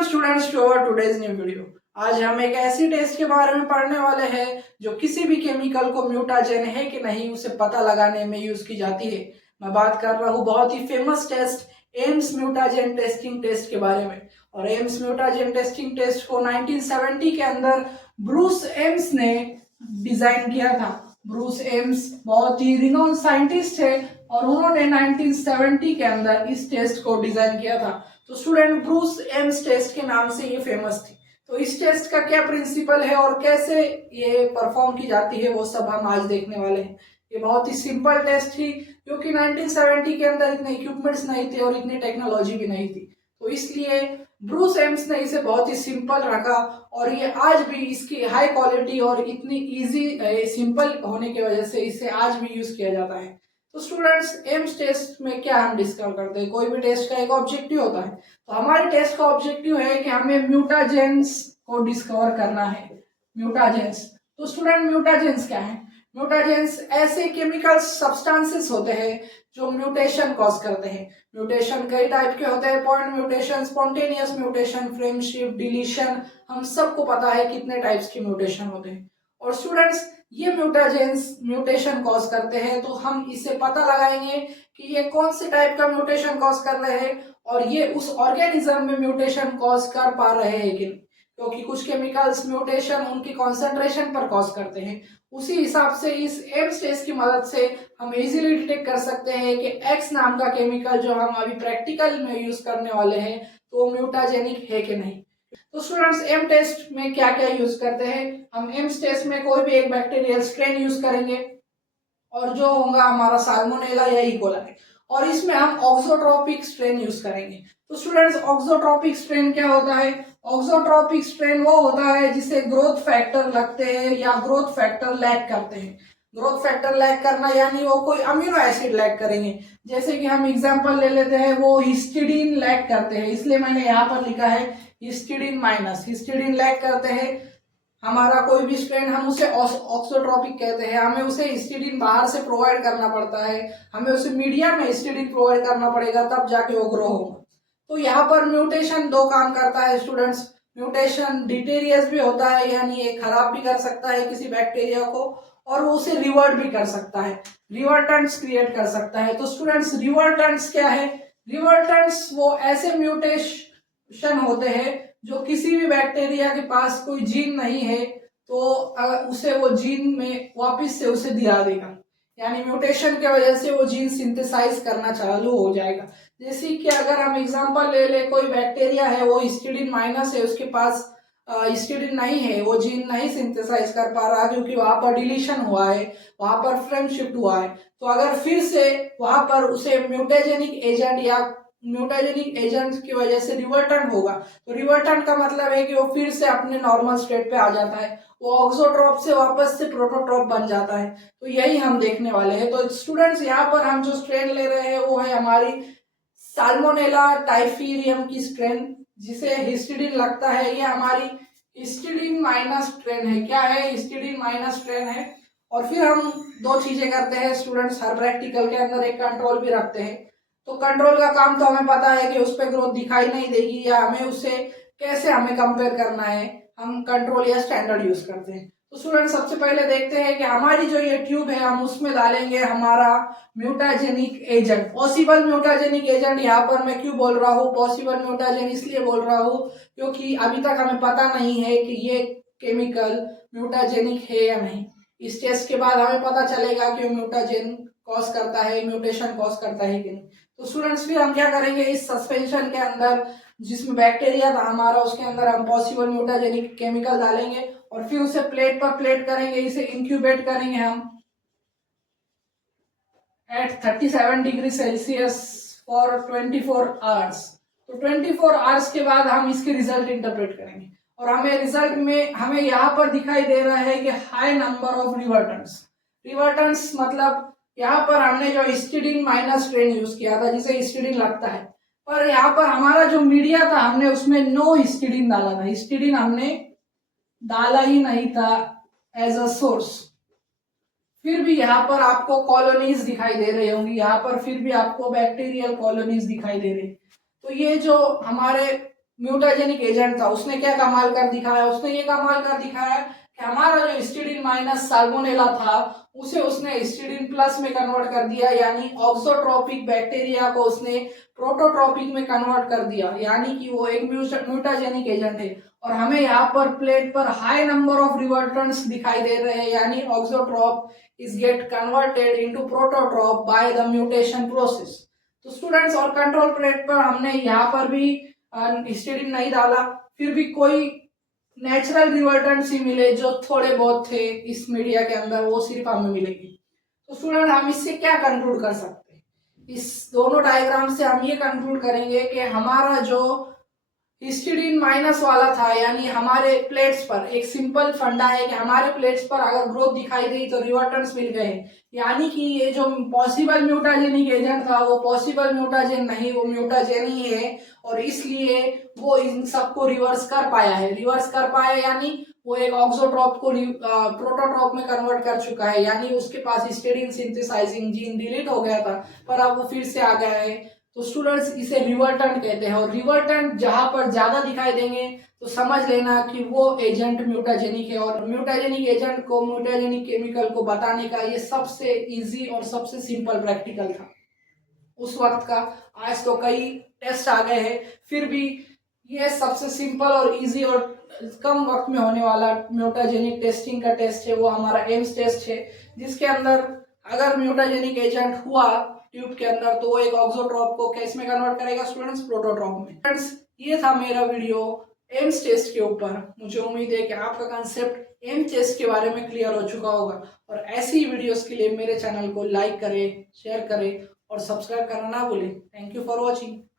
Welcome students to our today's new video. आज हम एक ऐसी टेस्ट के बारे में पढ़ने वाले हैं जो किसी भी केमिकल को म्यूटाजेन है कि नहीं उसे पता लगाने में यूज की जाती है। मैं बात कर रहा हूँ बहुत ही famous test Ames mutagen testing test के बारे में। और एम्स म्यूटाजेन टेस्टिंग टेस्ट को 1970 के अंदर ब्रूस एम्स ने डिजाइन किया था। ब्रूस एम्स बहुत ही रिनोन साइंटिस्ट है और उन्होंने 1970 के अंदर इस टेस्ट को डिजाइन किया था। तो स्टूडेंट ब्रूस एम्स टेस्ट के नाम से ये फेमस थी। तो इस टेस्ट का क्या प्रिंसिपल है और कैसे ये परफॉर्म की जाती है वो सब हम आज देखने वाले हैं। ये बहुत ही सिंपल टेस्ट थी क्योंकि 1970 के अंदर इतने इक्विपमेंट्स नहीं थे और इतनी टेक्नोलॉजी भी नहीं थी, तो इसलिए ब्रूस एम्स ने इसे बहुत ही सिंपल रखा। और ये आज भी इसकी हाई क्वालिटी और इतनी इजी सिंपल होने की वजह से इसे आज भी यूज किया जाता है। तो स्टूडेंट्स एम्स टेस्ट में क्या हम डिस्कवर करते हैं, कोई भी टेस्ट का एक ऑब्जेक्टिव होता है। तो हमारे टेस्ट का ऑब्जेक्टिव है कि हमें म्यूटाजेंस को डिस्कवर करना है। म्यूटाजेंस, तो स्टूडेंट म्यूटाजेंस क्या है? म्यूटाजेंस ऐसे केमिकल सब्सटेंसेस होते हैं जो म्यूटेशन कॉज करते हैं। म्यूटेशन कई टाइप के होते हैं, point mutation, spontaneous mutation, frame shift, deletion. हम सबको पता है कितने टाइप्स की म्यूटेशन होते हैं। और स्टूडेंट्स ये म्यूटाजेंस म्यूटेशन कॉज करते हैं, तो हम इसे पता लगाएंगे कि ये कौन से टाइप का म्यूटेशन कॉज कर रहे हैं और ये उस ऑर्गेनिज्म में म्यूटेशन कॉज कर पा रहे हैं कि नहीं। क्योंकि कुछ केमिकल्स म्यूटेशन उनकी कॉन्सेंट्रेशन पर कॉज करते हैं। उसी हिसाब से इस एम्स टेस्ट की मदद से हम इजीली डिटेक्ट कर सकते हैं कि एक्स नाम का केमिकल जो हम अभी प्रैक्टिकल में यूज करने वाले हैं तो वो म्यूटाजेनिक है कि नहीं। तो स्टूडेंट्स एम टेस्ट में क्या क्या यूज करते हैं? हम एम्स टेस्ट में कोई भी एक बैक्टीरियल स्ट्रेन यूज करेंगे और जो होगा हमारा साल्मोनेला या इकोलाई, और इसमें हम ऑक्सोट्रोपिक स्ट्रेन यूज करेंगे। तो स्टूडेंट्स ऑक्सोट्रोपिक स्ट्रेन क्या होता है? ऑक्सोट्रोपिक स्ट्रेन वो होता है जिसे ग्रोथ फैक्टर लगते हैं या ग्रोथ फैक्टर लैक करते हैं। ग्रोथ फैक्टर लैक करना यानी वो कोई अमीनो एसिड लैक करेंगे। जैसे कि हम एग्जांपल ले लेते हैं, वो हिस्टिडीन लैक करते हैं, इसलिए मैंने यहाँ पर लिखा है हिस्टिडीन माइनस। हिस्टिडीन लैक करते हैं हमारा कोई भी स्ट्रेन, हम उसे ऑक्सोट्रोपिक कहते हैं। हमें उसे हिस्टिडीन बाहर से प्रोवाइड करना पड़ता है, हमें उसे मीडिया में हिस्टिडीन प्रोवाइड करना पड़ेगा तब जाके वो ग्रो होगा। तो यहाँ पर म्यूटेशन दो काम करता है स्टूडेंट्स। म्यूटेशन डिटेरियस भी होता है, यानी ये खराब भी कर सकता है किसी बैक्टीरिया को, और वो उसे रिवर्ट भी कर सकता है, रिवर्टेंट्स क्रिएट कर सकता है। तो स्टूडेंट्स रिवर्टेंट्स क्या है? रिवर्टेंट्स वो ऐसे म्यूटेशन होते हैं जो किसी भी बैक्टीरिया के पास कोई जीन नहीं है तो उसे वो जीन में वापस से उसे दिला देगा, यानी म्यूटेशन की वजह से वो जीन सिंथेसाइज करना चालू हो जाएगा। जैसे कि अगर हम एग्जांपल ले ले, कोई बैक्टीरिया है वो हिस्टिडीन माइनस है, उसके पास हिस्टिडीन नहीं है, वो जीन नहीं सिंथेसाइज कर पा रहा क्योंकि वहां पर डिलीशन हुआ है, वहां पर फ्रेम शिफ्ट हुआ है। तो अगर फिर से वहां पर उसे म्यूटेजेनिक एजेंट या म्यूटाजेनिक एजेंट की वजह से रिवर्टेंट होगा, तो रिवर्टेंट का मतलब है कि वो फिर से अपने नॉर्मल स्टेट पे आ जाता है, वो ऑक्सोट्रोप से वापस से प्रोटोट्रोप बन जाता है। तो यही हम देखने वाले हैं। तो स्टूडेंट्स यहाँ पर हम जो स्ट्रेन ले रहे हैं वो है हमारी साल्मोनेला टाइफीरियम की स्ट्रेन, जिसे हिस्टिडीन लगता है। ये हमारी हिस्टिडीन माइनस स्ट्रेन है। क्या है? हिस्टिडीन माइनस स्ट्रेन है। और फिर हम दो चीजें करते हैं स्टूडेंट्स, हर प्रैक्टिकल के अंदर एक कंट्रोल भी रखते हैं। तो कंट्रोल का काम तो हमें पता है कि उस पर ग्रोथ दिखाई नहीं देगी या हमें उससे कैसे हमें कंपेयर करना है, हम कंट्रोल या स्टैंडर्ड यूज करते हैं। तो स्टूडेंट सबसे पहले देखते हैं कि हमारी जो ये ट्यूब है हम उसमें डालेंगे हमारा mutagenic agent, possible mutagenic agent. यहाँ पर मैं क्यों बोल रहा हूँ पॉसिबल म्यूटाजेन? इसलिए बोल रहा हूँ क्योंकि अभी तक हमें पता नहीं है कि ये केमिकल म्यूटाजेनिक है या नहीं। इस टेस्ट के बाद हमें पता चलेगा कि म्यूटाजेन कॉज करता है, म्यूटेशन कॉज करता है कि नहीं। तो स्टूडेंट्स फिर हम क्या करेंगे, इस सस्पेंशन के अंदर जिसमें बैक्टीरिया था हमारा, उसके अंदर हम पॉसिबल म्यूटाजेनिक केमिकल डालेंगे और फिर उसे प्लेट पर प्लेट करेंगे, इसे इंक्यूबेट करेंगे हम at 37 degree Celsius for 24 hours. तो 24 आवर्स के बाद हम इसके रिजल्ट इंटरप्रेट करेंगे और हमें रिजल्ट में हमें यहाँ पर दिखाई दे रहा है कि हाई नंबर ऑफ रिवर्टेंट्स। रिवर्टेंट्स मतलब यहाँ पर हमने जो हिस्टिडीन माइनस स्ट्रेन यूज किया था जिसे हिस्टिडीन लगता है, पर यहाँ पर हमारा जो मीडिया था हमने उसमें नो हिस्टिडीन डाला था, हिस्टिडीन हमने डाला ही नहीं था एज अ सोर्स। फिर भी यहाँ पर आपको कॉलोनीज दिखाई दे रही होंगी, यहाँ पर फिर भी आपको बैक्टीरियल कॉलोनीज दिखाई दे रही। तो ये जो हमारे म्यूटाजेनिक एजेंट था, उसने क्या कमाल कर दिखाया, उसने ये कमाल कर दिखाया कि हमारा जो हिस्टिडीन माइनस साल्मोनेला था उसे उसने हिस्टिडीन प्लस में कन्वर्ट कर दिया, यानी ऑक्सोट्रोपिक बैक्टीरिया को उसने प्रोटोट्रोपिक में कन्वर्ट कर दिया, यानी कि वो एक म्यूटाजेनिक एजेंट है। और हमें यहाँ पर प्लेट पर हाई नंबर ऑफ रिवर्टेंट्स दिखाई दे रहे हैं, यानी auxotroph is get converted into prototroph by the mutation process. तो स्टूडेंट्स, और कंट्रोल प्लेट पर हमने यहाँ पर भी हिस्टिडीन नहीं डाला, फिर भी कोई नेचुरल रिवर्टेंट्स ही मिले जो थोड़े बहुत थे इस मीडिया के अंदर, वो सिर्फ हमें मिलेगी। तो स्टूडेंट, हम इससे क्या कंक्लूड कर सकते हैं? इस दोनों डायग्राम से हम ये कंक्लूड करेंगे कि हमारा जो हिस्टिडीन माइनस वाला था, यानी हमारे प्लेट्स पर एक सिंपल फंडा है कि हमारे प्लेट्स पर अगर ग्रोथ दिखाई दी तो रिवर्टेंट्स मिल गए, यानी कि ये जो पॉसिबल म्यूटाजेनिक एजेंट था वो पॉसिबल म्यूटाजेन नहीं, वो म्यूटाजेन ही है, और इसलिए वो इन सबको रिवर्स कर पाया है। रिवर्स कर पाया यानी वो एक ऑक्सोट्रोप को प्रोटोट्रोप में कन्वर्ट कर चुका है, यानी उसके पास हिस्टिडीन सिंथेसाइजिंग जीन डिलीट हो गया था पर अब वो फिर से आ गया है। तो स्टूडेंट्स, इसे रिवर्टेंट कहते हैं, और रिवर्टेंट जहां पर ज्यादा दिखाई देंगे तो समझ लेना कि वो एजेंट म्यूटाजेनिक है। और म्यूटाजेनिक एजेंट को, म्यूटाजेनिक केमिकल को बताने का ये सबसे इजी और सबसे सिंपल प्रैक्टिकल था उस वक्त का। आज तो कई टेस्ट आ गए हैं, फिर भी ये सबसे सिंपल और इजी और कम वक्त में होने वाला म्यूटाजेनिक टेस्टिंग का टेस्ट है, वो हमारा एम्स टेस्ट है, जिसके अंदर अगर म्यूटाजेनिक एजेंट हुआ ट्यूब के अंदर तो वो एक ऑक्सोट्रोप को किस में कन्वर्ट करेगा स्टूडेंट्स? प्रोटोट्रोप में। फ्रेंड्स, ये था मेरा वीडियो एम्स टेस्ट के ऊपर। मुझे उम्मीद है कि आपका कंसेप्ट एम्स टेस्ट के बारे में क्लियर हो चुका होगा, और ऐसी वीडियोस के लिए मेरे चैनल को लाइक करें, शेयर करें और सब्सक्राइब करना ना भूलें। Thank you for watching.